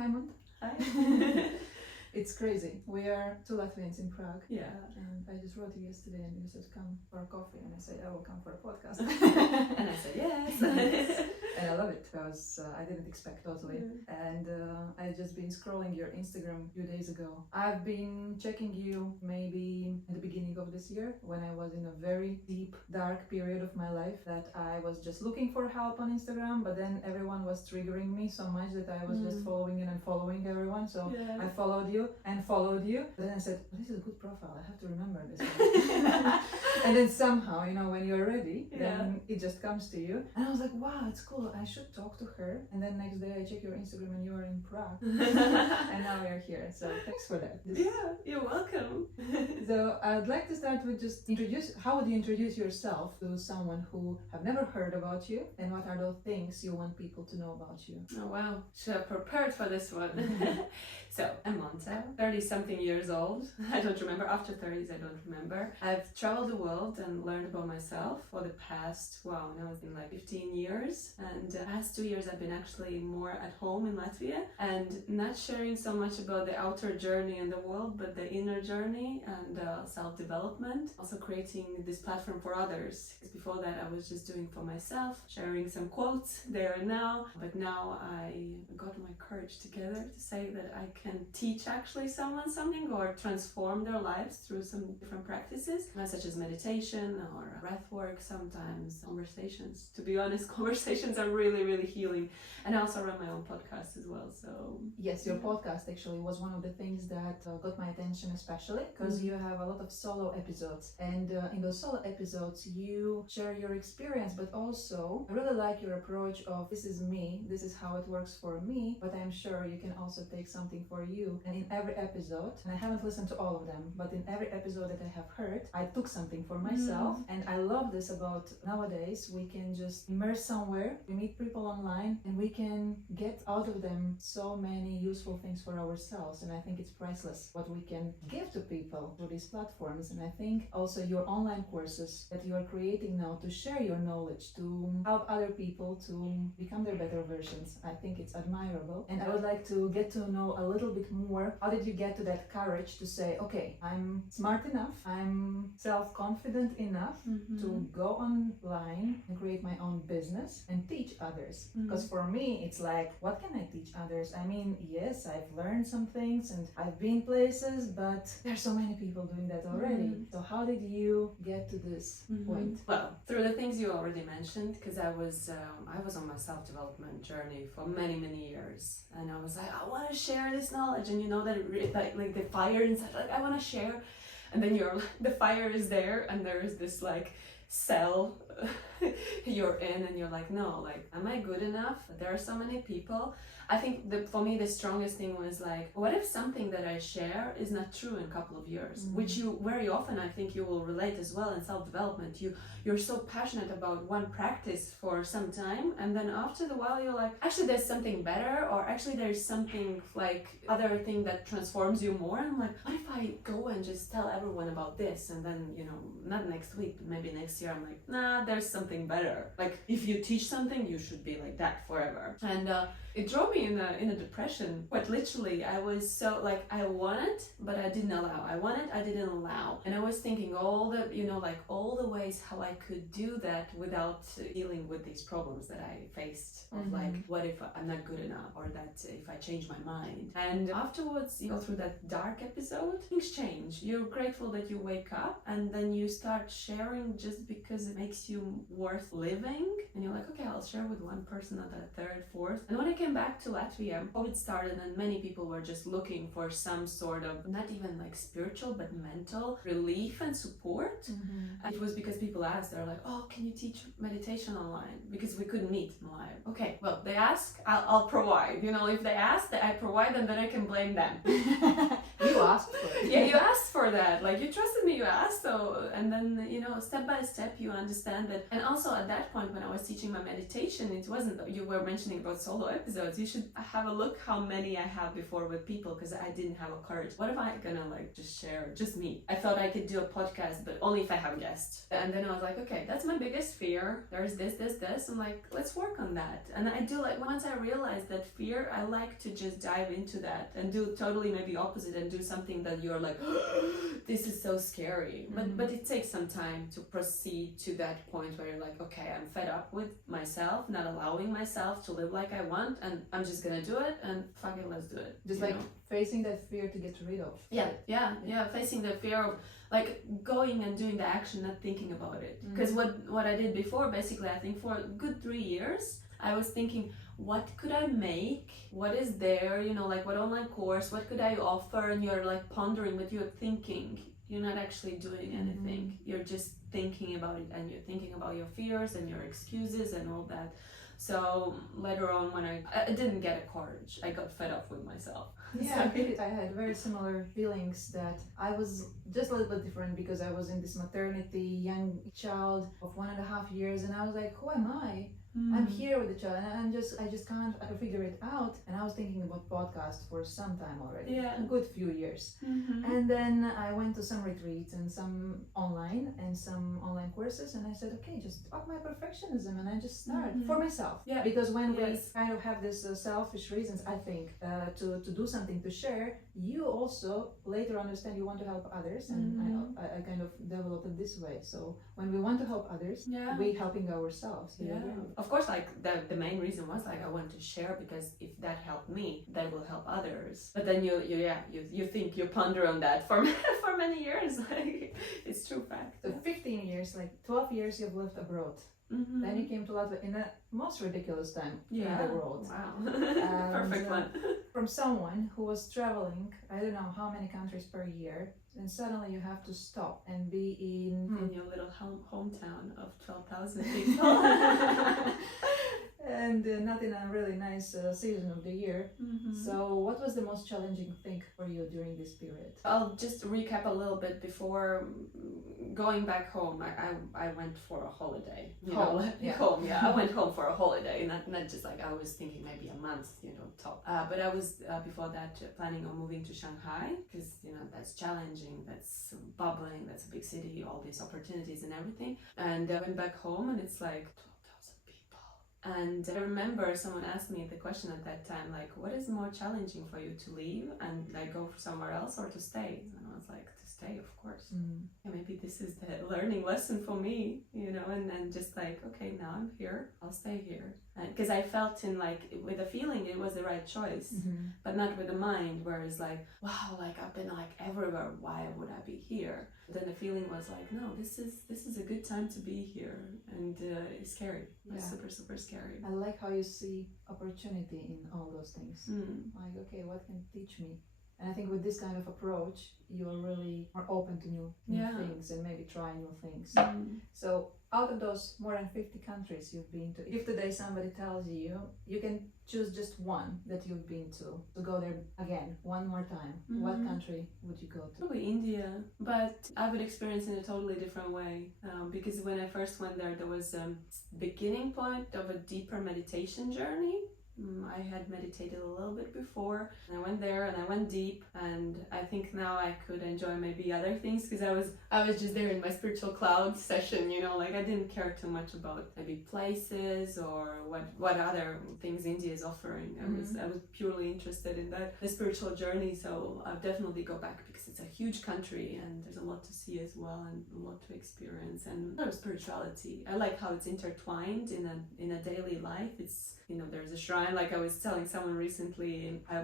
Hi, Mont. Hi. It's crazy. We are two Latvians in Prague. Yeah. And I just wrote you yesterday and you said, come for a coffee. And I said, I will come for a podcast. And I said, yes. And I love it because I didn't expect totally. And I just been scrolling your Instagram a few days ago. I've been checking you maybe at the beginning of this year when I was in a very deep, dark period of my life that I was just looking for help on Instagram, but then everyone was triggering me so much that I was just following and unfollowing everyone. So I followed you and followed you. Then I said, this is a good profile. I have to remember this one. And then somehow, you know, when you're ready, then it just comes to you. And I was like, wow, it's cool. I should talk to her. And then next day I check your Instagram and you are in Prague. And now we are here. So thanks for that. Yeah, you're welcome. So I'd like to start with just how would you introduce yourself to someone who have never heard about you? And what are those things you want people to know about you? Oh, wow. Should have prepared for this one. So I'm Monta, 30-something years old. I don't remember. After 30s, I don't remember. I've traveled the world and learned about myself for the past, now it's been like 15 years. And the past 2 years, I've been actually more at home in Latvia and not sharing so much about the outer journey in the world, but the inner journey and self-development. Also creating this platform for others. Because before that, I was just doing for myself, sharing some quotes there and now. But now I got my courage together to say that I can teach actually someone something or transform their lives through some different practices, such as meditation or breath work, sometimes conversations. To be honest, conversations are really, really healing. And I also run my own podcast as well. So yes, your podcast actually was one of the things that got my attention, especially because you have a lot of solo episodes. And in those solo episodes, you share your experience, but also I really like your approach of this is me, this is how it works for me, but I'm sure you can also take something for you. And in every episode, and I haven't listened to all of them, but in every episode that I have heard, I took something for myself. And I love this about nowadays, we can just immerse somewhere, we meet people online, and we can get out of them so many useful things for ourselves. And I think it's priceless what we can give to people through these platforms. And I think also your online courses that you are creating now to share your knowledge, to help other people to become their better versions. I think it's admirable. And I would like to get to know a little bit more. How did you get to that courage to say, okay, I'm smart enough, I'm self-confident enough to go online and create my own business and teach others? Because for me, it's like, what can I teach others? I mean, yes, I've learned some things and I've been places, but there's so many people doing that already. So how did you get to this point? Well, through the things you already mentioned, because I was on my self-development journey for many, many years, and I was like, I want to share this knowledge, and you know that like the fire inside, like I want to share, and then the fire is there, and there's this like cell you're in, and you're like, no, like, am I good enough? There are so many people. I think for me the strongest thing was like, what if something that I share is not true in a couple of years? Which you very often, I think you will relate as well in self-development. You're so passionate about one practice for some time, and then after the while you're like, actually there's something better, or actually there's something like other thing that transforms you more. And I'm like, what if I go and just tell everyone about this, and then, you know, not next week, but maybe next year I'm like, nah, there's something better. Like, if you teach something, you should be like that forever. And it drove me in a depression. Quite literally, I was so like, I wanted, but I didn't allow. I wanted, I didn't allow. And I was thinking all the ways how I could do that without dealing with these problems that I faced of like, what if I'm not good enough, or that if I change my mind. And afterwards, you go through that dark episode, things change. You're grateful that you wake up, and then you start sharing just because it makes you worth living. And you're like, okay, I'll share with one person, another, third, fourth. And when I came back to Latvia, COVID started, and many people were just looking for some sort of, not even like spiritual, but mental relief and support. And it was because people asked, they're like, oh, can you teach meditation online? Because we couldn't meet live. Okay, well, they ask, I'll provide. You know, if they ask, I provide, and then I can blame them. You asked for it. Yeah, you asked for that. Like, you trusted me, you asked. So, and then, you know, step by step, you understand understand that. And also at that point when I was teaching my meditation, it wasn't, you were mentioning about solo episodes, you should have a look how many I have before with people, because I didn't have a courage. What if I gonna like just share just me? I thought I could do a podcast, but only if I have guests. And then I was like, okay, that's my biggest fear. There's this. I'm like, let's work on that. And I do, like, once I realized that fear, I like to just dive into that and do totally maybe opposite and do something that you're like, this is so scary. But it takes some time to proceed to that point where you're like, okay, I'm fed up with myself, not allowing myself to live like I want, and I'm just gonna do it, and fuck it, let's do it. Just like facing that fear to get rid of. Yeah, facing the fear of like going and doing the action, not thinking about it. Because what I did before, basically, I think for a good 3 years, I was thinking, what could I make? What is there? Like what online course? What could I offer? And you're like pondering, but you're thinking. You're not actually doing anything. You're just thinking about it, and you're thinking about your fears and your excuses and all that. So later on, when I didn't get a courage, I got fed up with myself. Yeah, I had very similar feelings, that I was just a little bit different because I was in this maternity, young child of 1.5 years, and I was like, who am I? I'm here with the child, and I just can't figure it out. And I was thinking about podcasts for some time already, a good few years. And then I went to some retreats and some online courses, and I said, okay, just up my perfectionism, and I just started for myself. Yeah. Because when we kind of have this selfish reasons, I think, to do something, to share, you also later understand you want to help others, and I kind of developed it this way. So when we want to help others, we helping ourselves. Of course, like the main reason was like I want to share, because if that helped me, that will help others. But then you think, you ponder on that for for many years. Like, it's true fact. So 15 years, like 12 years, you've lived abroad. Then you came to Latvia in the most ridiculous time in the world. Wow. And, Perfect one. From someone who was traveling, I don't know how many countries per year, and suddenly you have to stop and be in your little hometown of 12,000 people. And not in a really nice season of the year. So what was the most challenging thing for you during this period? I'll just recap a little bit before going back home. I went for a holiday. Home. I went home for a holiday, not just like I was thinking maybe a month, top. But I was before that planning on moving to Shanghai, because that's challenging, that's bubbling, that's a big city, all these opportunities and everything. And I went back home, and it's like 12,000 people. And I remember someone asked me the question at that time, like, what is more challenging for you, to leave and like go somewhere else, or to stay? And I was like, to stay, of course. Yeah, maybe this is the learning lesson for me, and then just like, okay, now I'm here, I'll stay here. Because I felt with a feeling it was the right choice, but not with the mind, where it's like, wow, like I've been like everywhere, why would I be here? Then the feeling was like, no, this is a good time to be here, and it's scary. It's super, super scary. I like how you see opportunity in all those things. Like, okay, what can teach me? And I think with this kind of approach, you are really more open to new things, and maybe try new things. So out of those more than 50 countries you've been to, if today somebody tells you, you can choose just one that you've been to go there again, one more time, what country would you go to? Probably India, but I would experience it in a totally different way. Because when I first went there was a beginning point of a deeper meditation journey. I had meditated a little bit before, and I went there and I went deep, and I think now I could enjoy maybe other things, because I was just there in my spiritual cloud session, like I didn't care too much about maybe places or what other things India is offering. I was purely interested in the spiritual journey. So I'll definitely go back, because it's a huge country and there's a lot to see as well, and a lot to experience, and spirituality. I like how it's intertwined in a daily life. It's there's a shrine, like I was telling someone recently, I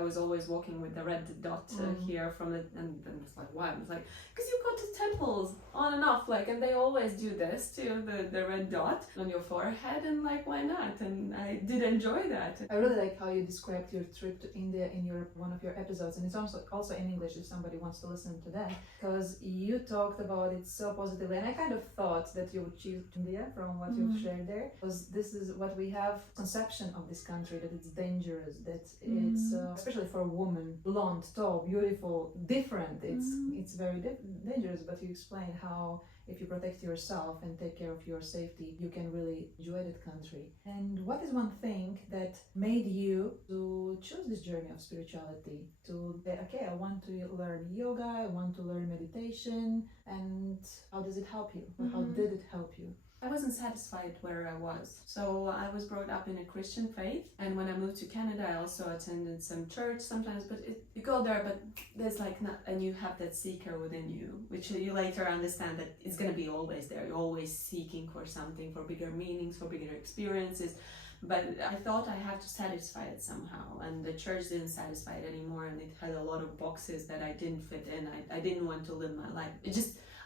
was always walking with the red dot here and it's like, why? I was like, because you go to temples on and off, like, and they always do this too, the red dot on your forehead, and like, why not? And I did enjoy that. I really like how you described your trip to India in one of your episodes, and it's also in English if somebody wants to listen to that, because you talked about it so positively, and I kind of thought that you would choose India from what you've shared there, because this is what we have conception of this country, that it's dangerous, that it's especially for a woman, blonde, tall, beautiful, different. It's very dangerous. But you explain how if you protect yourself and take care of your safety, you can really enjoy that country. And what is one thing that made you to choose this journey of spirituality? To say, okay, I want to learn yoga, I want to learn meditation, and how does it help you? Or how did it help you? I wasn't satisfied where I was. So I was brought up in a Christian faith, and when I moved to Canada, I also attended some church sometimes, but you go there, but there's like not, and you have that seeker within you, which you later understand that it's going to be always there. You're always seeking for something, for bigger meanings, for bigger experiences. But I thought I had to satisfy it somehow, and the church didn't satisfy it anymore, and it had a lot of boxes that I didn't fit in. I didn't want to live my life.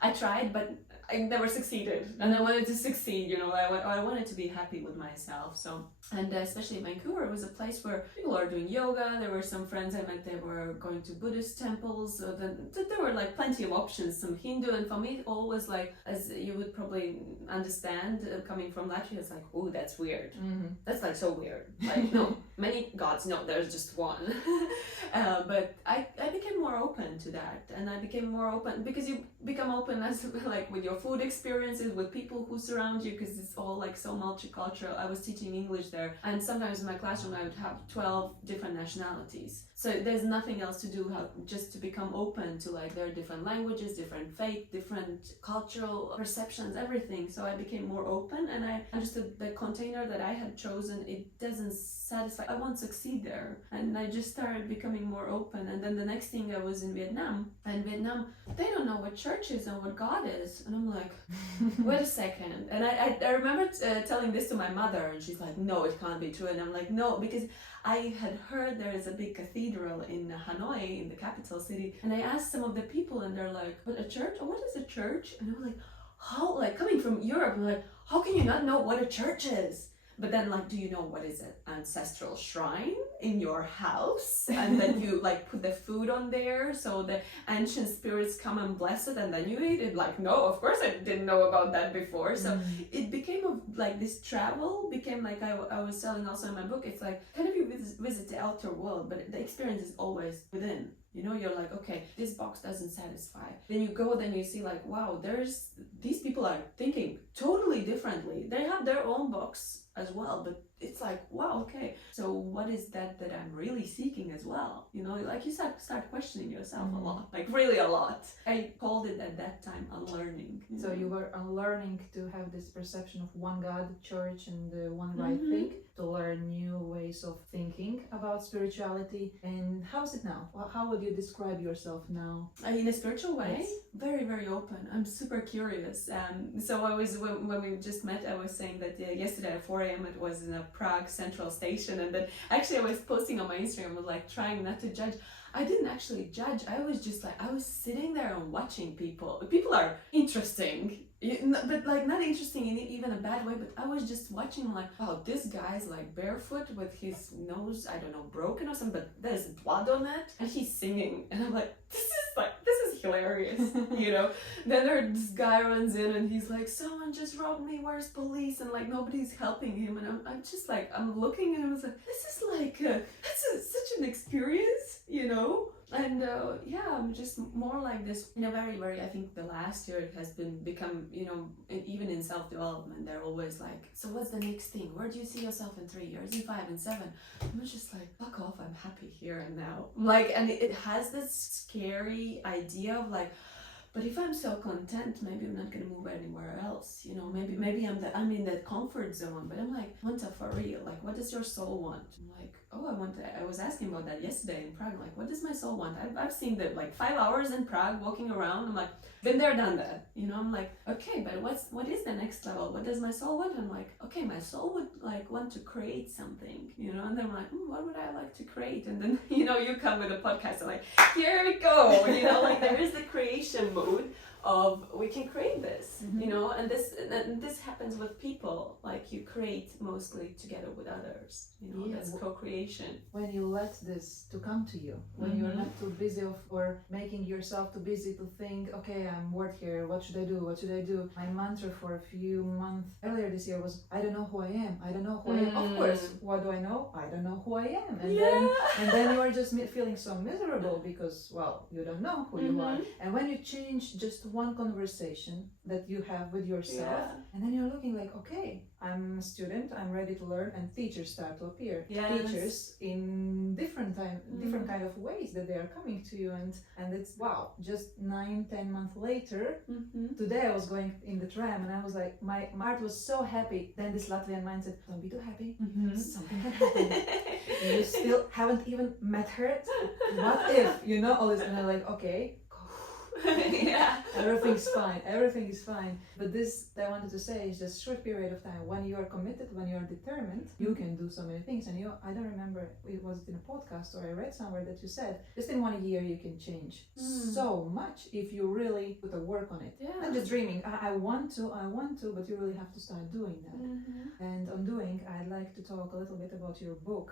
I tried, but I never succeeded, and I wanted to succeed. I wanted to be happy with myself. So, and especially Vancouver was a place where people are doing yoga. There were some friends I met. They were going to Buddhist temples. So there were like plenty of options. Some Hindu, and for me, always like, as you would probably understand, coming from Latvia, it's like, oh, that's weird. That's like so weird. Like, no, many gods. No, there's just one. But I became more open to that, and I became more open because you become open as like with your food experiences, with people who surround you, because it's all like so multicultural. I was teaching English there, and sometimes in my classroom I would have 12 different nationalities. So there's nothing else to do just to become open to like there are different languages, different faith, different cultural perceptions, everything. So I became more open, and I understood the container that I had chosen, it doesn't satisfy. I won't succeed there, and I just started becoming more open. And then the next thing, I was in Vietnam, and Vietnam, they don't know what church is and what God is, and I'm like, wait a second. And I remember telling this to my mother, and she's like, no, it can't be true. And I'm like, no, because I had heard there is a big cathedral in Hanoi, in the capital city, and I asked some of the people, and they're like, but a church? Oh, what is a church? And I'm like, how, like coming from Europe, I'm like, how can you not know what a church is? But then, like, do you know what is an ancestral shrine in your house? And then you, like, put the food on there so the ancient spirits come and bless it, and then you eat it? Like, no, of course I didn't know about that before. So it became, like, this travel became, like, I was telling also in my book, it's like, kind of you visit the outer world, but the experience is always within. You're like, okay, this box doesn't satisfy. Then you go, then you see like, wow, these people are thinking totally differently. They have their own box as well, but it's like, wow, okay, so what is that I'm really seeking as well? Like you said, start questioning yourself a lot, like really a lot. I called it at that time unlearning. So you were unlearning to have this perception of one God, church, and one right thing, to learn new ways of thinking about spirituality. And how's it now? How would you describe yourself now? In a spiritual way? Yes. Very, very open. I'm super curious. So I was, when we just met, I was saying that yesterday at 4 a.m. it was in a Prague central station, and then actually I was posting on my Instagram, I was like trying not to judge. I didn't actually judge. I was just like, I was sitting there and watching people. People are interesting, but like not interesting in even a bad way, but I was just watching like, wow, this guy's like barefoot with his nose, I don't know, broken or something, but there's blood on it, and he's singing, and I'm like, this is hilarious. Then this guy runs in and he's like, someone just robbed me, where's police? And like nobody's helping him, and I'm just like, I'm looking, and I was like, this is like such an experience, And I'm just more like this in a very, very, I think the last year it has become, even in self-development, they're always like, so what's the next thing? Where do you see yourself in 3 years, in 5 and 7? I'm just like, fuck off, I'm happy here and now. Like, and it has this scary idea of like, but if I'm so content, maybe I'm not gonna move anywhere else. Maybe I'm in that comfort zone. But I'm like, Monta, for real, like, what does your soul want? I'm like, oh, I was asking about that yesterday in Prague. Like, what does my soul want? I've seen that like 5 hours in Prague walking around. I'm like, been there, done that. I'm like, okay, but what is the next level? What does my soul want? I'm like, okay, my soul would like want to create something, and then I'm like, what would I like to create? And then, you come with a podcast, I'm like, here we go, like there is the creation mode of we can create this, and this happens with people. Like you create mostly together with others, that's co-creation. When you let this to come to you, when you're not too busy or making yourself too busy to think, okay, I'm bored here, what should I do? My mantra for a few months earlier this year was, I don't know who I am. Of course, what do I know? I don't know who I am. And then you are just feeling so miserable because, well, you don't know who you are. And when you change just one conversation that you have with yourself, and then you're looking like, okay, I'm a student, I'm ready to learn, and teachers start to appear. Teachers in different kind of ways that they are coming to you, and it's wow. Just 9-10 months later, today I was going in the tram and I was like, my heart was so happy. Then this Latvian mind said, don't be too happy, something can happen. You still haven't even met her. What if, all this, and I'm like, okay. Everything is fine. But this that I wanted to say is just short period of time. When you are committed, when you are determined, you can do so many things. And I don't remember, it was in a podcast or I read somewhere that you said just in 1 year you can change so much if you really put a work on it. Not just dreaming, I want to, but you really have to start doing that. And on doing, I'd like to talk a little bit about your book,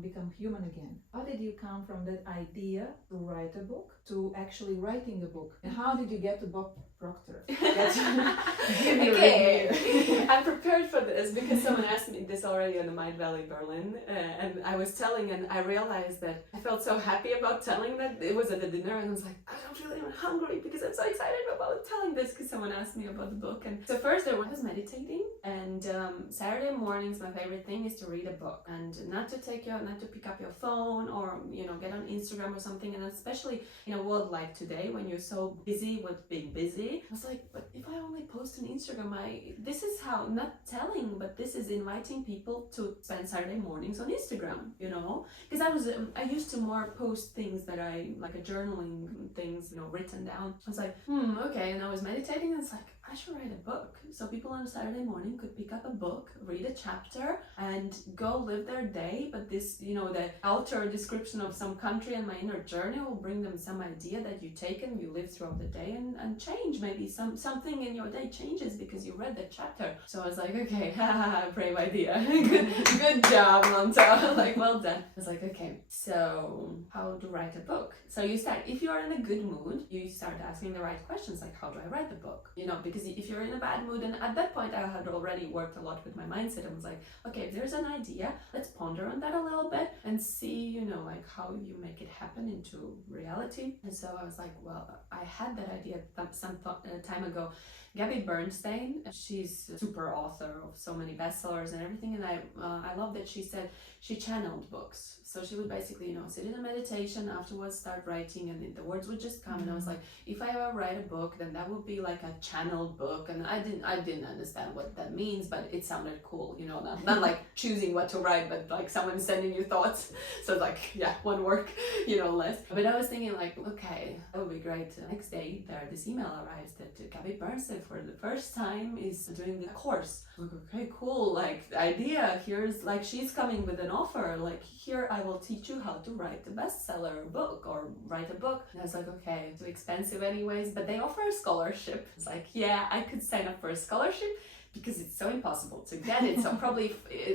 Become Human Again. How did you come from that idea to write a book to actually writing the book? And how did you get to Bob Proctor? Okay, I'm prepared for this because someone asked me this already on the Mind Valley Berlin, and I was telling, and I realized that I felt so happy about telling that. It was at the dinner, and I was like, I don't really am hungry because I'm so excited about telling this because someone asked me about the book. And so first I was meditating, and Saturday mornings my favorite thing is to read a book and not to pick up your phone or get on Instagram or something. And especially in a world like today when you're so busy with being busy, I was like, but if I only post on Instagram, this is how, not telling, but this is inviting people to spend Saturday mornings on Instagram, because I used to more post things that I like, a journaling things, written down. I was like, okay, and I was meditating, and it's like, I should write a book. So people on a Saturday morning could pick up a book, read a chapter, and go live their day. But this, the outer description of some country and my inner journey will bring them some idea that you take and you live throughout the day and change. Maybe something in your day changes because you read the chapter. So I was like, okay, brave idea. good job, Monta. Like, well done. I was like, okay, so how to write a book? So you start, if you are in a good mood, you start asking the right questions, like, how do I write the book? Because if you're in a bad mood, and at that point I had already worked a lot with my mindset, I was like, okay, if there's an idea, let's ponder on that a little bit and see, like how you make it happen into reality. And so I was like, well, I had that idea some time ago. Gabby Bernstein, she's a super author of so many bestsellers and everything, and I love that she said she channeled books. So she would basically, sit in a meditation, afterwards start writing, and the words would just come. And I was like, if I ever write a book, then that would be like a channeled book. And I didn't understand what that means, but it sounded cool, not like choosing what to write, but like someone sending you thoughts. So like, yeah, one work, less. But I was thinking like, okay, that would be great. The next day, this email arrives that Gabby Bernstein for the first time is doing the course. Like, okay, cool. Like the idea here's like, she's coming with an offer. Like, here I will teach you how to write a bestseller book or write a book. And I was like, okay, too expensive anyways, but they offer a scholarship. It's like, yeah, I could sign up for a scholarship because it's so impossible to get it. So probably,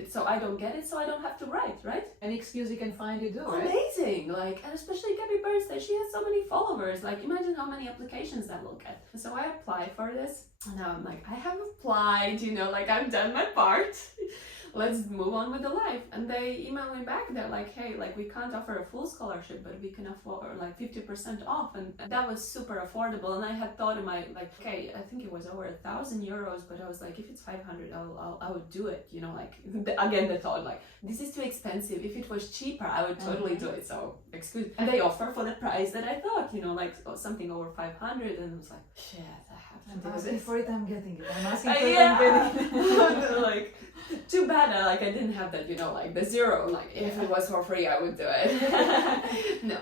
so I don't get it, so I don't have to write, right? Any excuse you can find, you do, right? Amazing. Like, and especially Gabby Bernstein, she has so many followers. Like, imagine how many applications that will get. So I applied for this. And now I'm like, I have applied, like I've done my part. Let's move on with the life. And they emailed me back. They're like, hey, like we can't offer a full scholarship, but we can afford like 50% off. And that was super affordable. And I had thought in my, like, okay, I think it was over €1,000, but I was like, if it's 500, I would do it. Again, the thought like, this is too expensive. If it was cheaper, I would totally do it. So excuse. And they offer for the price that I thought, like something over 500. And I was like, shit, I have to do this. I'm asking for it, I'm getting it. I'm asking for it, I'm getting it. Like, too bad I didn't have that, like the zero, like if it was for free I would do it. No.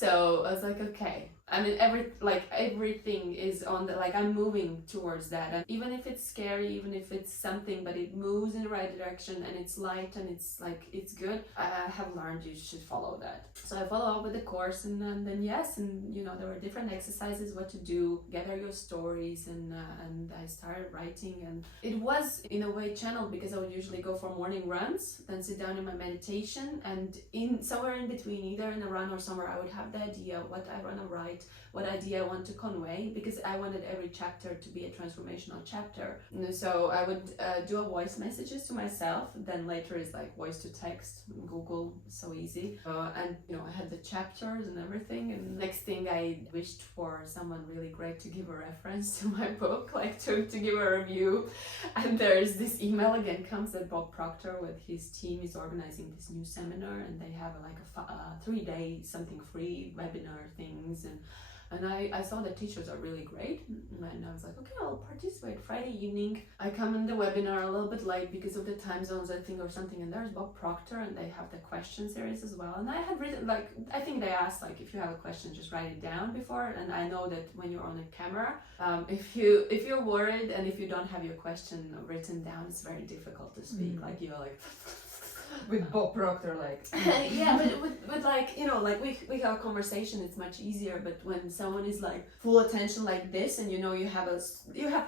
So I was like, okay. I mean, everything is on the, like, I'm moving towards that. And even if it's scary, even if it's something, but it moves in the right direction and it's light and it's like, it's good, I have learned you should follow that. So I follow up with the course, and then yes, and you know, there were different exercises, what to do, gather your stories, and I started writing, and it was in a way channeled, because I would usually go for morning runs, then sit down in my meditation, and in somewhere in between, either in a run or somewhere, I would have the idea what I want to write, what idea I want to convey, because I wanted every chapter to be a transformational chapter. And so I would do a voice messages to myself, then later is like voice to text, Google, so easy. And you know, I had the chapters and everything, and next thing I wished for someone really great to give a reference to my book, like to give a review. And there's this email again comes that Bob Proctor with his team is organizing this new seminar, and they have like a 3-day something free webinar things, and I saw the teachers are really great, and I was like, okay, I'll participate. Friday evening, I come in the webinar a little bit late because of the time zones, I think, or something, and there's Bob Proctor, and they have the question series as well. And I had written, like, I think they asked, like, if you have a question, just write it down before. And I know that when you're on a camera, if you're worried and if you don't have your question written down, it's very difficult to speak. Like, you're like... With Bob Proctor, like... yeah, but with like, you know, like we have a conversation, it's much easier, but when someone is like full attention like this, and you know, you have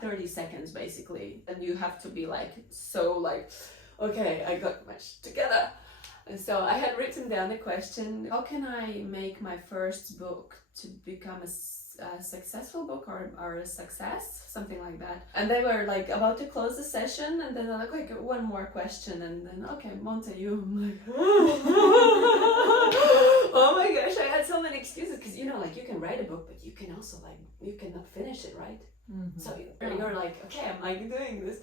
30 seconds basically, and you have to be like, so like, okay, I got much together. And so I had written down the question, how can I make my first book to become a successful book or a success, something like that. And they were like about to close the session, and then they're like, okay, one more question, and then okay, Monte, you. I'm like, oh my gosh, I had so many excuses, because you know, like, you can write a book, but you can also like, you cannot finish it, right? So you're like, okay, I'm like doing this.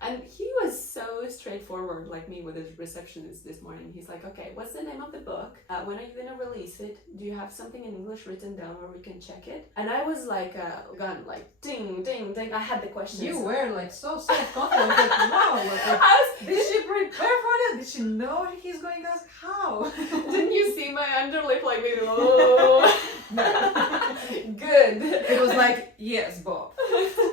And he was so straightforward, like me with his receptionist this morning. He's like, okay, what's the name of the book? When are you going to release it? Do you have something in English written down where we can check it? And I was like, gone, like, ding, ding, ding. I had the questions. You were like so self-confident. Like, wow, like, did she prepare for that? Did she know he's going to ask how? Didn't you see my underlip like, oh, good. It was like, yes, Bob,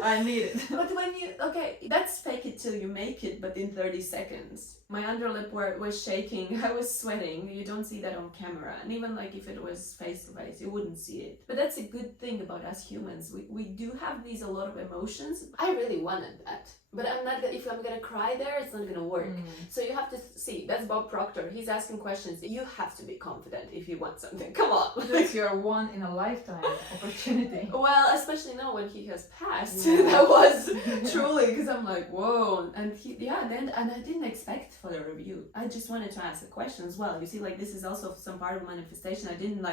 I need it. But when you, okay, that's fake it till you make it, but in 30 seconds. My underlip was shaking, I was sweating. You don't see that on camera. And even like if it was face to face, you wouldn't see it. But that's a good thing about us humans. We do have a lot of emotions. I really wanted that. But I'm not, if I'm gonna cry there, it's not gonna work. So you have to see, that's Bob Proctor. He's asking questions. You have to be confident if you want something. Come on. That's your one in a lifetime opportunity. Well, especially now when he has passed. That was truly, because I'm like, whoa. And and I didn't expect for the review. I just wanted to ask a question as well. You see, like, this is also some part of manifestation. I didn't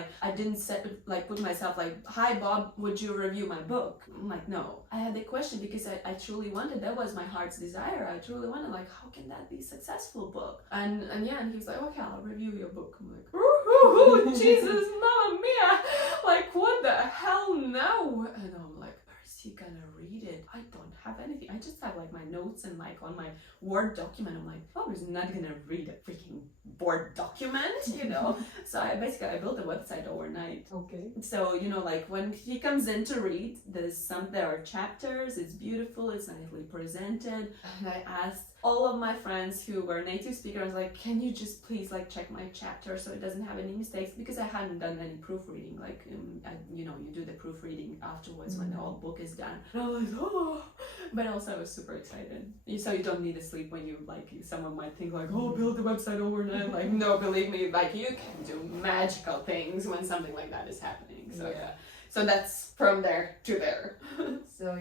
put myself like, hi Bob, would you review my book? I'm like, no. I had the question because I truly wanted, that was my heart's desire. I truly wanted, like, how can that be a successful book? And he was like, okay, I'll review your book. I'm like, ooh, Jesus, Mamma Mia, like, what the hell, no? And I'm like, is he gonna read it? I don't have anything. I just have like my notes and like on my Word document. I'm like, oh, he's not gonna read a freaking Word document, you know? So I built a website overnight. Okay. So, you know, like when he comes in to read, there are chapters, it's beautiful, it's nicely presented. And I asked all of my friends who were native speakers, like, can you just please like check my chapter so it doesn't have any mistakes? Because I hadn't done any proofreading. Like, you know, you do the proofreading afterwards when the whole book is done. And I was like, oh, but also I was super excited. So you don't need to sleep when you, like, someone might think like, oh, build the website overnight. Like, no, believe me, like, you can do magical things when something like that is happening. So yeah. So that's from there to there. So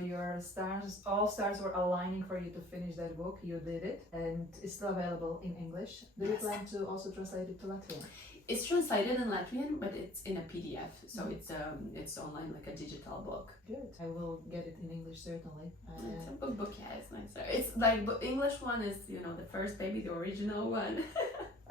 all stars were aligning for you to finish that book. You did it, and it's still available in English. Do you plan to also translate it to Latvian? It's translated in Latvian, but it's in a PDF, so it's online, like a digital book. Good. I will get it in English certainly. It's a book, yeah, it's nicer. It's like the English one is, you know, the first baby, the original one.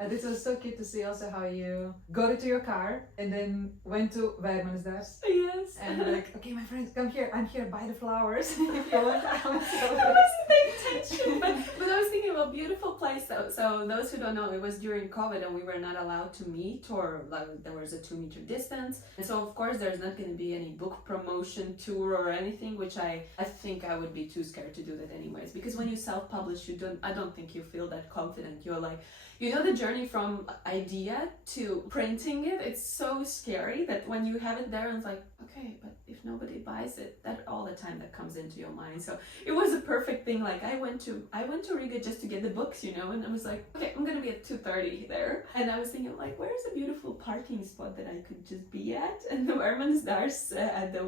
This was so cute to see also how you got into your car and then went to Wermansdars. Yes. And like, okay, my friends, come here. I'm here. Buy the flowers if you want. I wasn't paying attention, but I was thinking of a beautiful place. So those who don't know, it was during COVID and we were not allowed to meet, or like there was a 2-meter distance. And so of course there's not going to be any book promotion tour or anything, which I think I would be too scared to do that anyways. Because when you self-publish, I don't think you feel that confident. You're like, you know, the journey from idea to printing it, it's so scary that when you have it there and it's like, okay, but if nobody buys it, that all the time that comes into your mind. So it was a perfect thing. Like I went to Riga just to get the books, you know, and I was like, okay, I'm gonna be at 2:30 there. And I was thinking like, where's a beautiful parking spot that I could just be at? And the Wermansdars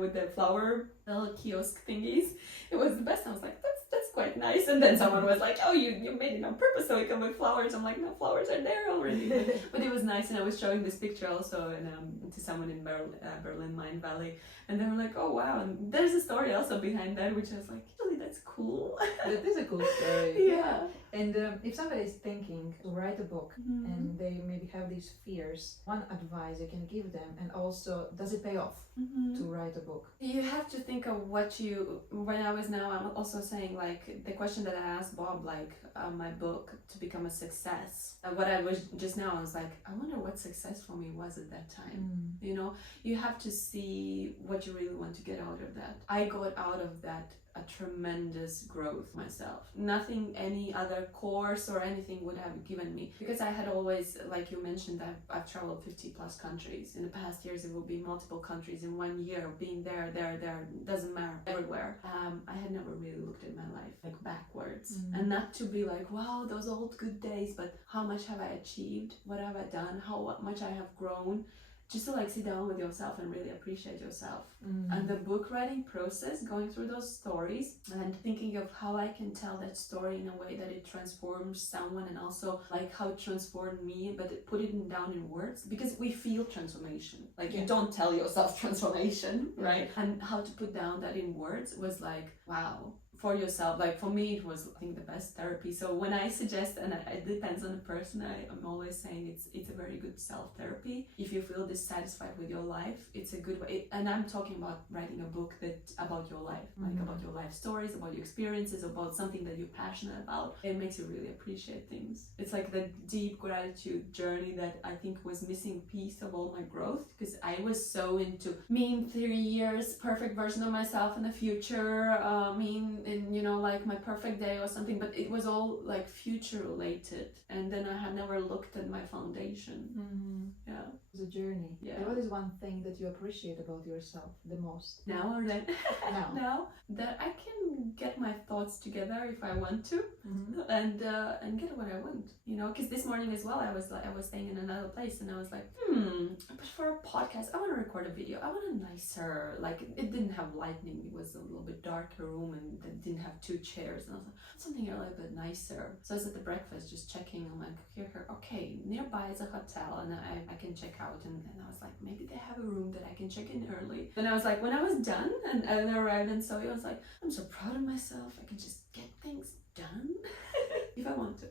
with the flower little kiosk thingies, it was the best. I was like, that's quite nice. And then someone was like, oh, you made it on purpose so it come with flowers. I'm like, no, flowers are there already. But it was nice. And I was showing this picture also to someone in Berlin Main Valley, and they were like, oh wow. And there's a story also behind that, which I was like, really, that's cool. That is a cool story. Yeah. And if somebody is thinking to write a book and they maybe have these fears, one advice you can give them, and also, does it pay off to write a book? You have to think of I'm also saying like the question that I asked Bob, like my book to become a success. What I was just now, I was like, I wonder what success for me was at that time. You know, you have to see what you really want to get out of that. I got out of that a tremendous growth myself. Nothing any other course or anything would have given me, because I had always, like you mentioned, I've traveled 50 plus countries. In the past years it will be multiple countries in 1 year, being there, doesn't matter, everywhere. I had never really looked at my life like backwards, and not to be like, wow, those old good days, but how much have I achieved, what have I done, how much I have grown. Just to like sit down with yourself and really appreciate yourself. And the book writing process, going through those stories and thinking of how I can tell that story in a way that it transforms someone, and also like how it transformed me, but put it down in words, because we feel transformation. Like you don't tell yourself transformation, right? And how to put down that in words was like, wow. For yourself, like for me it was, I think, the best therapy. So when I suggest, and it depends on the person, I'm always saying it's a very good self-therapy. If you feel dissatisfied with your life, it's a good way. And I'm talking about writing a book about your life, like about your life stories, about your experiences, about something that you're passionate about. It makes you really appreciate things. It's like the deep gratitude journey that I think was missing piece of all my growth, because I was so into me in 3 years, perfect version of myself in the future, in, you know, like my perfect day or something, but it was all like future related, and then I had never looked at my foundation. Yeah, it was a journey. And what is one thing that you appreciate about yourself the most now, or then? Now that I can get my thoughts together if I want to, and get what I want, you know. Because this morning as well, I was staying in another place, and I was like, but for a podcast I want to record a video, I want a nicer, like it didn't have lighting, it was a little bit darker room, and it didn't have 2 chairs, and I was like, something a little bit nicer. So I was at the breakfast just checking, I'm like, here, okay, nearby is a hotel, and I can check out, and I was like, maybe they have a room that I can check in early. And I was like, when I was done and I arrived and saw you, I was like, I'm so proud of myself, I can just get things done if I want to.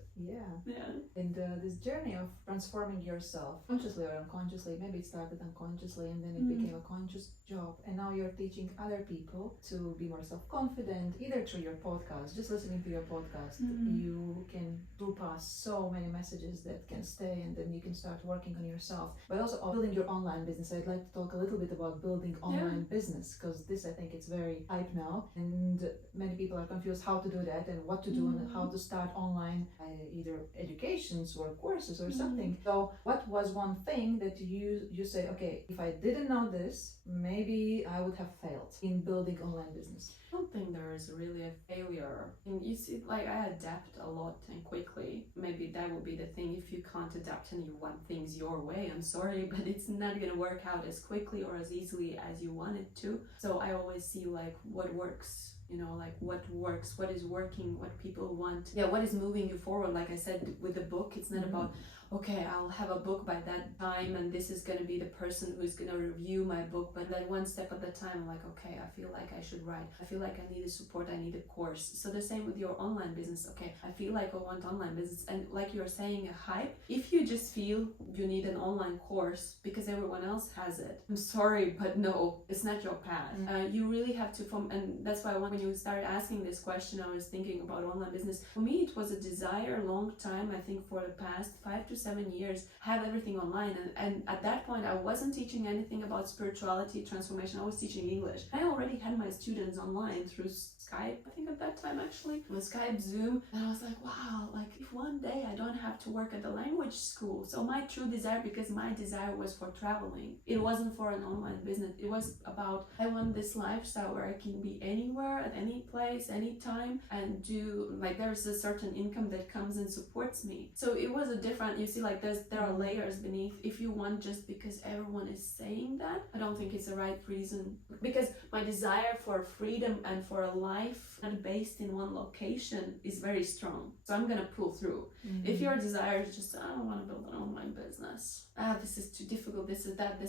And this journey of transforming yourself, consciously or unconsciously, maybe it started unconsciously and then it became a conscious job, and now you're teaching other people to be more self-confident, either through your podcast, just listening to your podcast. You can pass so many messages that can stay, and then you can start working on yourself, but also building your online business. I'd like to talk a little bit about building online business, because this, I think, it's very hype now, and many people are confused how to do that and what to do and how to start online, either educations or courses or something. So what was one thing that you say, okay, if I didn't know this, maybe I would have failed in building online business? I don't think there is really a failure. And you see, like I adapt a lot and quickly. Maybe that will be the thing. If you can't adapt and you want things your way, I'm sorry, but it's not gonna work out as quickly or as easily as you want it to. So I always see like what works, you know, like what works, what is working, what people want. Yeah, what is moving you forward. Like I said with the book, it's not about, okay, I'll have a book by that time, and this is going to be the person who's going to review my book. But then one step at a time, I'm like, okay, I feel like I should write. I feel like I need a support. I need a course. So the same with your online business. Okay, I feel like I want online business. And like you're saying, a hype, if you just feel you need an online course because everyone else has it, I'm sorry, but no, it's not your path. You really have to and that's why when you started asking this question, I was thinking about online business. For me, it was a desire long time, I think for the past 5 to 7 years, have everything online. And at that point, I wasn't teaching anything about spirituality, transformation. I was teaching English. I already had my students online through Skype, I think at that time actually, with Skype, Zoom, and I was like, wow, like if one day I don't have to work at the language school. So my true desire, because my desire was for traveling, it wasn't for an online business. It was about, I want this lifestyle where I can be anywhere, at any place, anytime, and do, like, there's a certain income that comes and supports me. So it was a different, you see, like there are layers beneath. If you want just because everyone is saying that, I don't think it's the right reason, because my desire for freedom and for a life not based in one location is very strong. So I'm gonna pull through. If your desire is just, I don't want to build an online business, this is too difficult, this is that,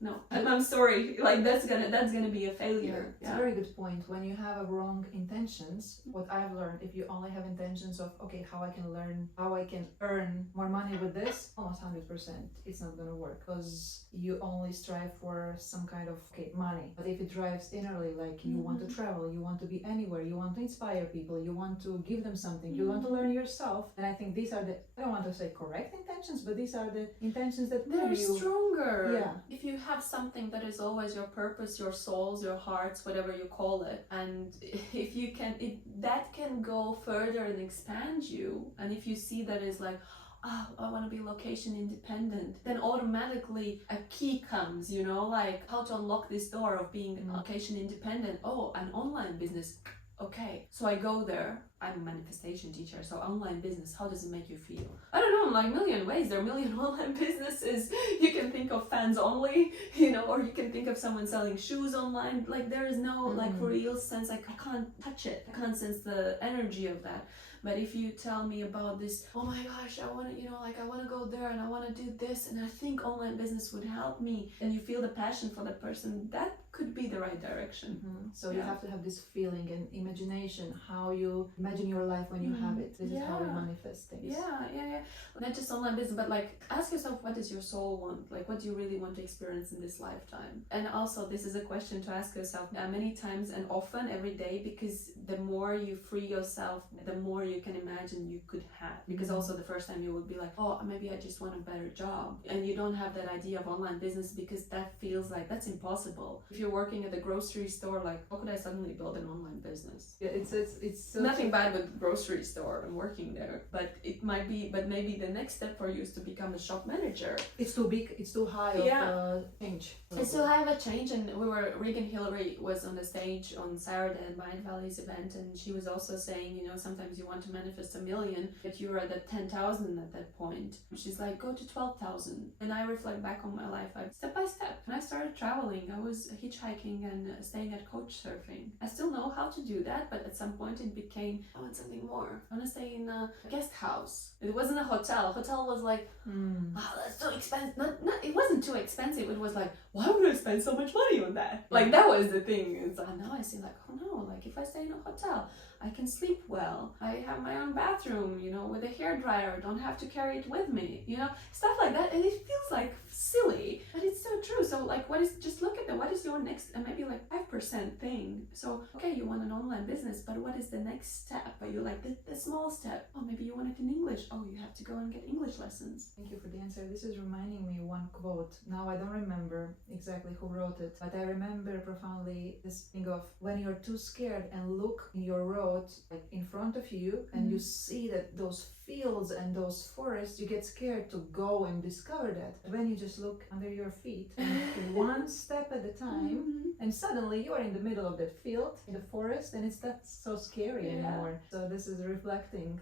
no, I'm sorry, like that's gonna be a failure. It's a very good point. When you have wrong intentions, what I've learned, if you only have intentions of, okay, how I can learn, how I can earn more money with this, almost 100%, it's not gonna work, because you only strive for some kind of, okay, money. But if it drives innerly, like you want to travel, you want to be anywhere, you want to inspire people, you want to give them something, you want to learn yourself, and I think these are the, I don't want to say correct intentions, but these are the intentions that they're stronger. Yeah. If you have something that is always your purpose, your souls, your hearts, whatever you call it, and if you can, that can go further and expand you. And if you see that is like, oh, I want to be location independent, then automatically a key comes, you know, like how to unlock this door of being location independent. Oh, an online business. Okay, so I go there. I'm a manifestation teacher, so online business, how does it make you feel? I don't know, like million ways. There are a million online businesses. You can think of fans only, you know, or you can think of someone selling shoes online. Like there is no like real sense, like I can't touch it. I can't sense the energy of that. But if you tell me about this, oh my gosh, I want to, you know, like I want to go there and I want to do this, and I think online business would help me, and you feel the passion for that person, that could be the right direction. So you have to have this feeling and imagination, how you imagine your life when you have it. This is how we manifest things. Yeah. Not just online business, but like ask yourself, what does your soul want? Like what do you really want to experience in this lifetime? And also this is a question to ask yourself many times and often every day, because the more you free yourself, the more you can imagine you could have. Because also the first time you would be like, oh, maybe I just want a better job, and you don't have that idea of online business because that feels like that's impossible. If you're working at the grocery store, like how could I suddenly build an online business? Yeah, it's so nothing bad with the grocery store and working there, but it might be, but maybe the next step for you is to become a shop manager. It's too big, it's too high of change. It's too high of a change. And Regan Hillary was on the stage on Saturday at Mind Valley's event, and she was also saying, you know, sometimes you want to manifest 1 million, but you were at the 10,000 at that point. She's like, go to 12,000. And I reflect back on my life, step by step. When I started traveling, I was hitchhiking and staying at couch surfing. I still know how to do that, but at some point it became, I want something more. I want to stay in a guest house. It wasn't a hotel. Hotel was like, that's too expensive. Not, it wasn't too expensive. It was like, why would I spend so much money on that? Like that was the thing. It's like, now I see like, oh no, like if I stay in a hotel, I can sleep well. I have my own bathroom, you know, with a hairdryer. I don't have to carry it with me, you know, stuff like that. And it feels like silly, but it's so true. So like, just look at what is your next, maybe like 5% thing. So, okay, you want an online business, but what is the next step? Are you like the small step? Oh, maybe you want it in English. Oh, you have to go and get English lessons. Thank you for the answer. This is reminding me one quote. Now I don't remember exactly who wrote it, but I remember profoundly this thing of when you're too scared and look in your road, like in front of you, and you see that those fields and those forests, you get scared to go and discover that. When you just look under your feet and one step at a time, and suddenly you are in the middle of that field, in the forest, and it's not so scary anymore. So this is reflecting.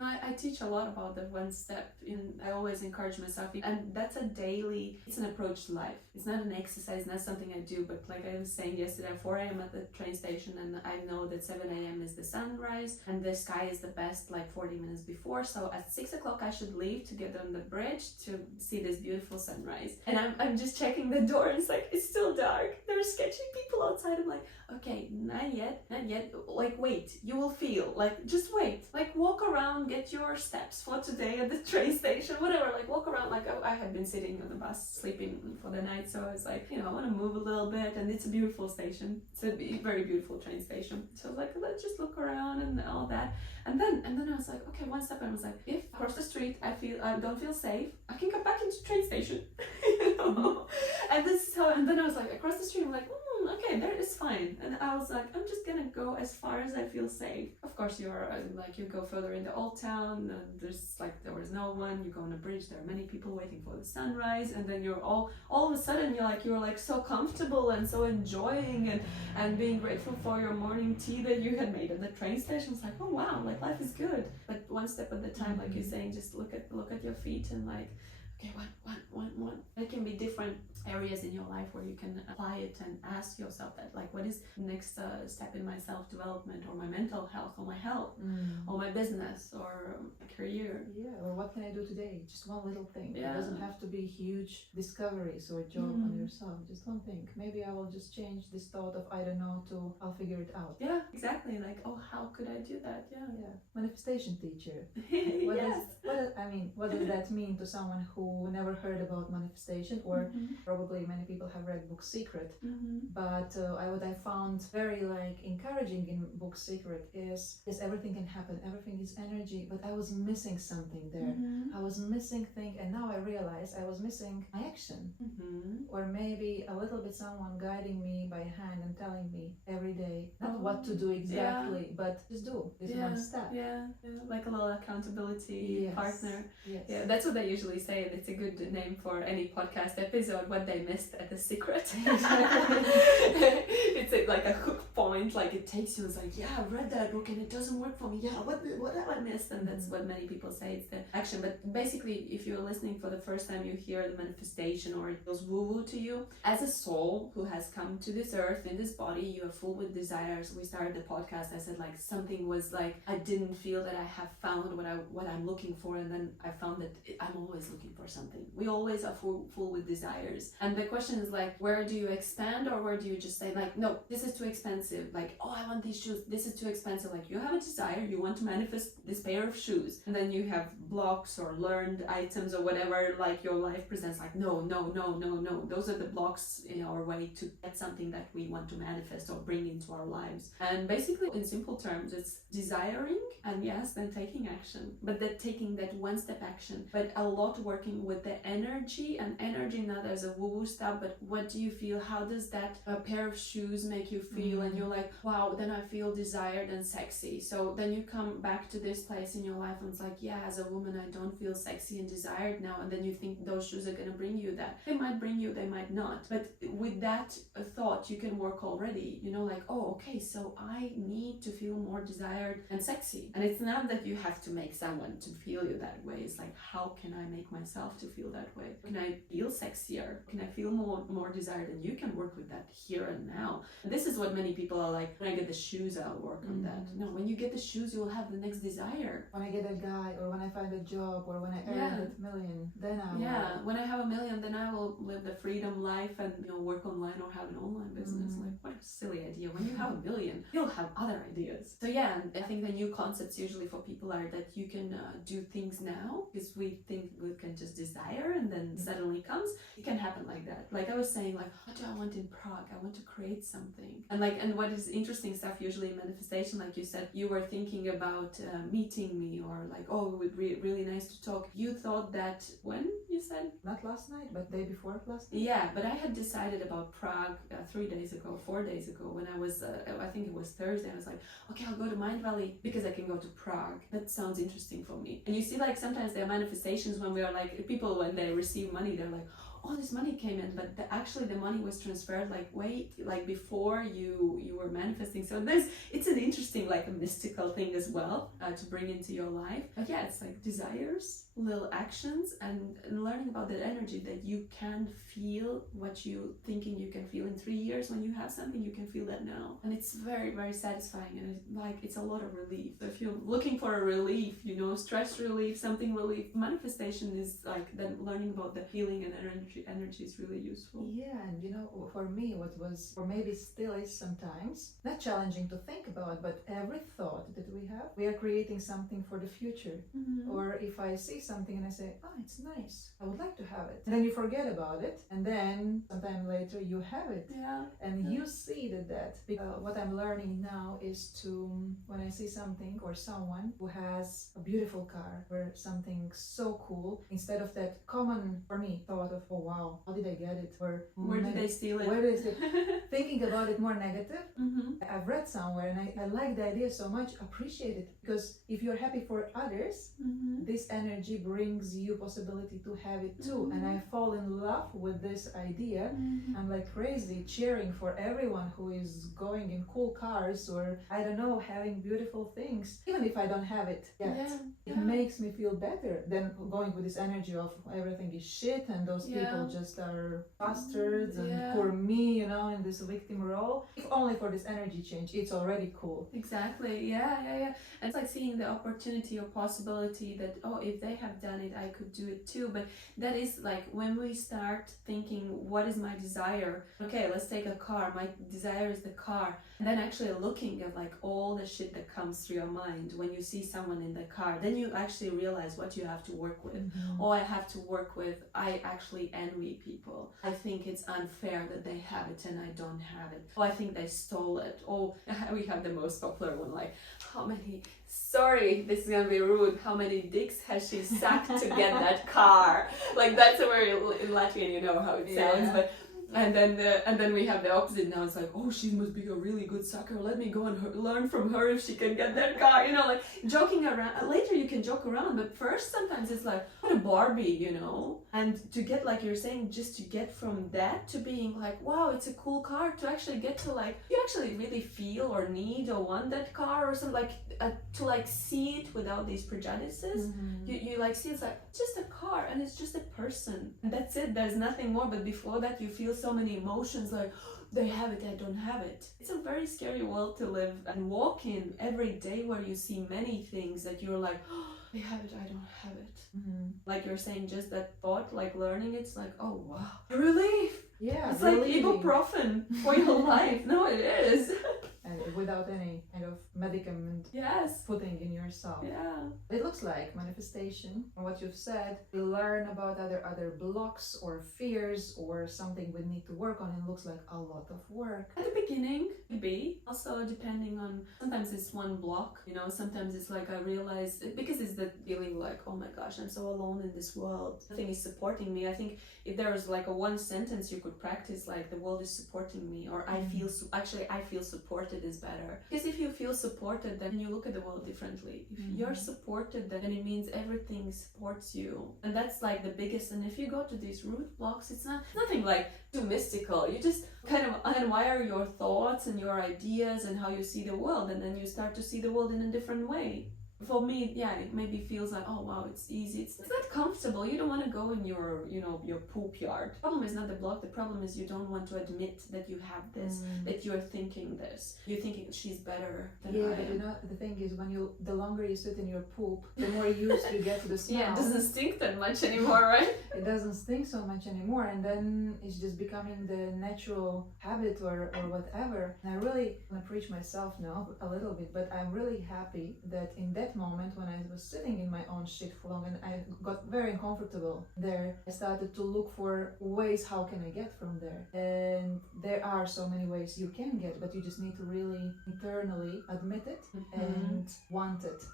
I teach a lot about the one step. I always encourage myself, and that's it's an approach to life. It's not an exercise, not something I do, but like I was saying yesterday, at 4 a.m. at the train station, and I know that 7 a.m. is the sunrise, and the sky is the best like 40 minutes before. So at 6 o'clock I should leave to get on the bridge to see this beautiful sunrise. And I'm just checking the door, and it's like, it's still dark. There are sketchy people outside. I'm like, okay, not yet. Like, wait, you will feel, like, just wait. Like, walk around, get your steps for today at the train station, whatever. Like, walk around. Like, I had been sitting on the bus sleeping for the night, so I was like, I want to move a little bit, and it's a beautiful station. It's a very beautiful train station. So I was like, let's just look around and all that. And then I was like, okay, one step, and I was like, if across the street I don't feel safe, I can come back into the train station. And this is how. And then I was like, across the street, I'm like, okay, there is fine. And I was like, I'm just gonna go as far as I feel safe. Of course, you're you go further in the old town, and there was no one. You go on a bridge, there are many people waiting for the sunrise, and then you're all of a sudden you're so comfortable and so enjoying and being grateful for your morning tea that you had made at the train station. It's like, oh wow, like life is good. But one step at a time, like you're saying, just look at your feet and like, okay, one. It can be different areas in your life where you can apply it and ask yourself that, like, what is the next step in my self-development, or my mental health, or my health, or my business, or my career. Yeah, or what can I do today? Just one little thing. Yeah. It doesn't have to be huge discoveries or job on yourself. Just one thing. Maybe I will just change this thought of I don't know to I'll figure it out. Yeah, exactly. Like, oh, how could I do that? Yeah. Manifestation teacher. Yes. What does that mean to someone who never heard about manifestation, or probably many people have read book Secret, but what I found very encouraging in book Secret is everything can happen, everything is energy, but I was missing something there. I was missing thing, and now I realize I was missing my action, or maybe a little bit someone guiding me by hand and telling me every day not what to do exactly, but just do this one step. Like a little accountability partner. Yes. That's what they usually say, and it's a good name for any podcast episode, what they missed at the Secret. It's like a hook point, like it takes you, it's like, I read that book and it doesn't work for me. What have I missed? And that's what many people say, it's the action. But basically, if you're listening for the first time, you hear the manifestation or it feels woo-woo to you. As a soul who has come to this earth in this body, you are full with desires. We started the podcast, I said like something was like, I didn't feel that I have found what I'm looking for, and then I found that I'm always looking for something. We always are full with desires. And the question is like, where do you expand, or where do you just say like, no, this is too expensive, like, oh, I want these shoes, this is too expensive. Like, you have a desire, you want to manifest this pair of shoes, and then you have blocks or learned items or whatever, like your life presents like, no, those are the blocks in our way to get something that we want to manifest or bring into our lives. And basically, in simple terms, it's desiring, and yes, then taking action, but that taking that one step action, but a lot working with the energy, and energy not as a woo-woo stuff, but what do you feel, how does that pair of shoes make you feel, and you're like, wow, then I feel desired and sexy. So then you come back to this place in your life and it's like, as a woman I don't feel sexy and desired now, and then you think those shoes are gonna bring you that. They might bring you, they might not, but with that thought you can work already, like, oh, okay, so I need to feel more desired and sexy. And it's not that you have to make someone to feel you that way, it's like, how can I make myself to feel that way? Can I feel sexier? Can I feel more desired? And you can work with that here and now. And this is what many people are like, when I get the shoes, I'll work on that. No, when you get the shoes, you will have the next desire. When I get a guy, or when I find a job, or when I earn that million, then I will. When I have $1 million, then I will live the freedom life and work online or have an online business. Like, what a silly idea. When you have $1 million, you'll have other ideas. So and I think the new concepts usually for people are that you can do things now, because we think we can just desire and then suddenly comes. It can happen like that. Like I was saying, like, what do I want in Prague? I want to create something. And what is interesting stuff usually in manifestation, like you said, you were thinking about meeting me, or like, oh, it would be really nice to talk. You thought that when you said? Not last night, but day before last night. Yeah, but I had decided about Prague 4 days ago, when I was, I think it was Thursday. I was like, okay, I'll go to Mind Valley because I can go to Prague. That sounds interesting for me. And you see, like, sometimes there are manifestations when we are like, people, when they receive money, they're like, all this money came in, but actually the money was transferred like before you were manifesting. So it's an interesting, like a mystical thing as well, to bring into your life. But yeah, it's like desires, little actions, and learning about that energy, that you can feel what you thinking you can feel in 3 years. When you have something, you can feel that now, and it's very, very satisfying, and it's a lot of relief. So if you're looking for a relief, stress relief, something relief, manifestation is like then learning about the feeling and energy is really useful. Yeah, and for me, what was, or maybe still is sometimes, not challenging to think about, but every thought that we are creating something for the future. Mm-hmm. Or if I see something and I say, oh, it's nice, I would like to have it, and then you forget about it, and then sometime later you have it. Yeah. And you see that what I'm learning now is to, when I see something or someone who has a beautiful car or something so cool, instead of that common, for me, thought of, oh wow, how did I get it? Or where did they steal it? Where did they steal it? Thinking about it more negative. Mm-hmm. I've read somewhere, and I like the idea so much, appreciate it, because if you're happy for others, Mm-hmm. this energy brings you possibility to have it too. Mm-hmm. And I fall in love with this idea. Mm-hmm. I'm like crazy cheering for everyone who is going in cool cars, or I don't know, having beautiful things, even if I don't have it yet. Yeah. It makes me feel better than going with this energy of everything is shit and those people just are bastards and poor me, in this victim role. If only for this energy change, it's already cool. Exactly. Yeah. And it's like seeing the opportunity or possibility that, oh, if they have done it, I could do it too. But that is like when we start thinking, what is my desire? Okay, let's take a car. My desire is the car. And then actually looking at like all the shit that comes through your mind when you see someone in the car, then you actually realize what you have to work with. Mm-hmm. Oh, I have to work with, I actually envy people. I think it's unfair that they have it and I don't have it. Oh, I think they stole it. Oh, we have the most popular one, like, how many, sorry, this is gonna be rude, how many dicks has she sucked to get that car? Like, that's a very, in Latvian, you know how it sounds, but and then we have the opposite now. It's like, oh, she must be a really good sucker. Let me go and learn from her if she can get that car. Like joking around. Later you can joke around, but first sometimes it's like, what a Barbie, And to get, like you're saying, just to get from that to being like, wow, it's a cool car, to actually get to like, you actually really feel or need or want that car or something, like to like see it without these prejudices. Mm-hmm. You like see it's like just a car and it's just a person. And that's it. There's nothing more. But before that, you feel so many emotions like, they have it, I don't have it. It's a very scary world to live and walk in every day, where you see many things that you're like, oh, they have it, I don't have it. Mm-hmm. Like you're saying, just that thought, like learning, it's like, oh wow, relief. Yeah, it's relieving. like ibuprofen for your life. No, it is. And without any kind of medicament putting in yourself. Yeah. It looks like manifestation, from what you've said. We learn about other blocks or fears or something we need to work on. It looks like a lot of work. At the beginning, maybe. Also depending on, sometimes it's one block, sometimes it's like I realize, because it's the feeling like, oh my gosh, I'm so alone in this world. Nothing is supporting me. I think if there was like a one sentence you could practice, like the world is supporting me, or I feel supported is better. Because if you feel supported, then you look at the world differently. If you're supported, then it means everything supports you. And that's like the biggest. And if you go to these root blocks, it's nothing like too mystical. You just kind of unwire your thoughts and your ideas and how you see the world, and then you start to see the world in a different way. For me, it maybe feels like, oh wow, it's easy. It's not comfortable. You don't want to go in your, your poop yard. The problem is not the block. The problem is you don't want to admit that you have this, that you're thinking this. You're thinking she's better than I am. But the thing is, the longer you sit in your poop, the more used you get to the smell. Yeah, it doesn't stink that much anymore, right? It doesn't stink so much anymore, and then it's just becoming the natural habit or whatever. And I really want to preach myself now a little bit, but I'm really happy that in that moment when I was sitting in my own shit for long and I got very uncomfortable there, I started to look for ways how can I get from there. And there are so many ways you can get, but you just need to really internally admit it and want it.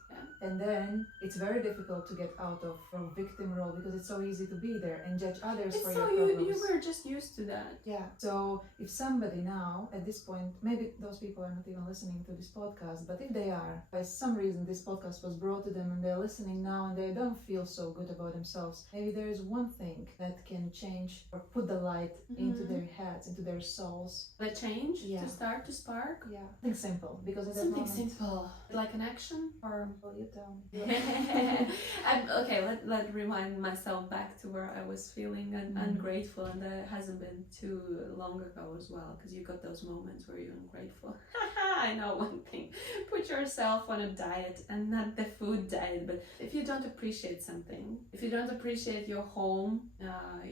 And then it's very difficult to get out of a victim role, because it's so easy to be there and judge others for your problems. You were just used to that. Yeah. So if somebody now at this point, maybe those people are not even listening to this podcast, but if they are, by some reason this podcast podcast was brought to them and they're listening now and they don't feel so good about themselves, maybe there is one thing that can change or put the light into their heads, into their souls. The change Yeah. to start to spark. Yeah, something simple, because at that Something moment, simple, like an action, or well, you tell me. okay. Let remind myself back to where I was feeling ungrateful, and that hasn't been too long ago as well. Because you got those moments where you're ungrateful. I know one thing: put yourself on a diet, and not the food diet. But if you don't appreciate something, if you don't appreciate your home,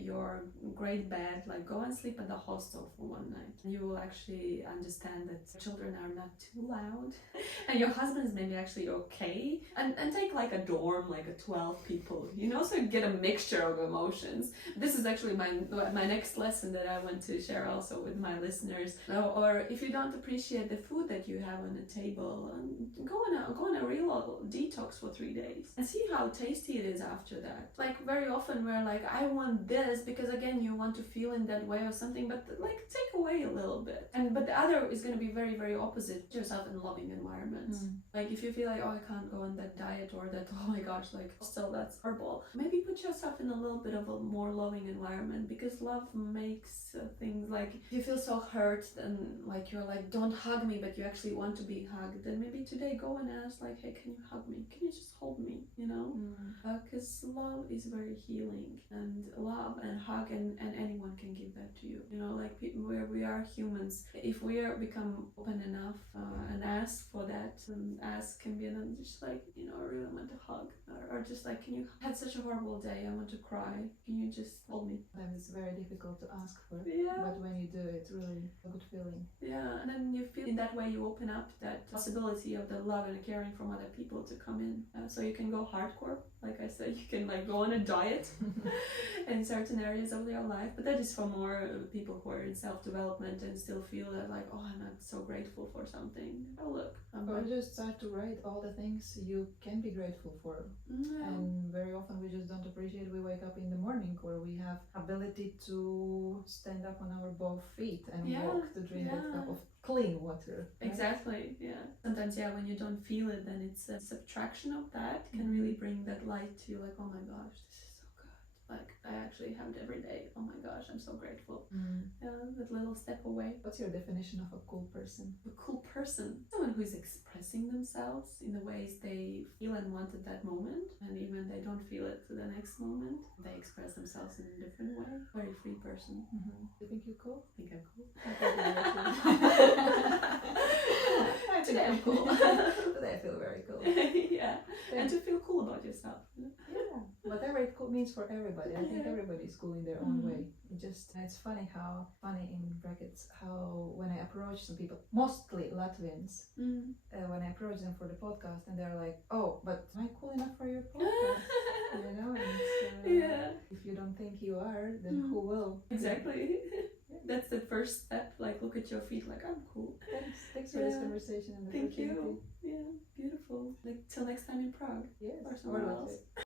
your great bed, like go and sleep at the hostel for one night, and you will actually understand that children are not too loud, and your husband is maybe actually okay. And take like a dorm, like a 12 people, so you get a mixture of emotions. This is actually my next lesson that I want to share also with my listeners. Or if you don't appreciate the food that you have on the table, go on a real detox for 3 days and see how tasty it is after that. Like very often we're like, I want this, because again you want to feel in that way or something, but like take away a little bit. But the other is going to be very, very opposite. Put yourself in loving environments. Like if you feel like, oh, I can't go on that diet, or that, oh my gosh, like still that's horrible, maybe put yourself in a little bit of a more loving environment, because love makes things like, if you feel so hurt and like you're like, don't hug me, but you actually want to be hugged, then maybe today go and ask like, hey, can you hug me? Can you just hold me? Because love is very healing, and love and hug, and anyone can give that to you. Like where we are humans, if we become open enough and ask for that, and ask can be just like, I really want to hug, or just like, can you, had such a horrible day, I want to cry, can you just hold me? And it's very difficult to ask for, Yeah. but when you do, it's really a good feeling. Yeah, and then you feel in that way you open up that possibility of the love and caring from other people to come in. So you can go hardcore, like I said, you can like go on a diet in certain areas of your life, but that is for more people who are in self-development and still feel that like, oh, I'm not so grateful for something. Oh look, Or just start to write all the things you can be grateful for. And very often we just don't appreciate. We wake up in the morning where we have ability to stand up on our both feet and walk to drink a cup of clean water. Right? Exactly, yeah. Sometimes, when you don't feel it, then it's a subtraction of that can really bring that light to you, like, oh my gosh, this is so good. Like, I actually have it every day. Oh my gosh, I'm so grateful. That little step away. What's your definition of a cool person? A cool person, someone who is expressing themselves in the ways they feel and want at that moment, and even they don't feel it to the next moment, they express themselves in a different way. Very free person. Do you think you're cool? I think I'm cool. Today I'm cool. Today I feel very cool. Yeah, and to feel cool about yourself. Yeah, whatever it means for everybody. I think everybody's cool in their own way. It's funny in brackets, how when I approach some people, mostly Latvians, when I approach them for the podcast, and they're like, oh, but am I cool enough for your podcast? And it's, if you don't think you are, then who will? Exactly. That's the first step. Like, look at your feet. Like, I'm cool. Thanks for this conversation. And Thank you. Yeah, beautiful. Like, till next time in Prague. Yes. Or somewhere else.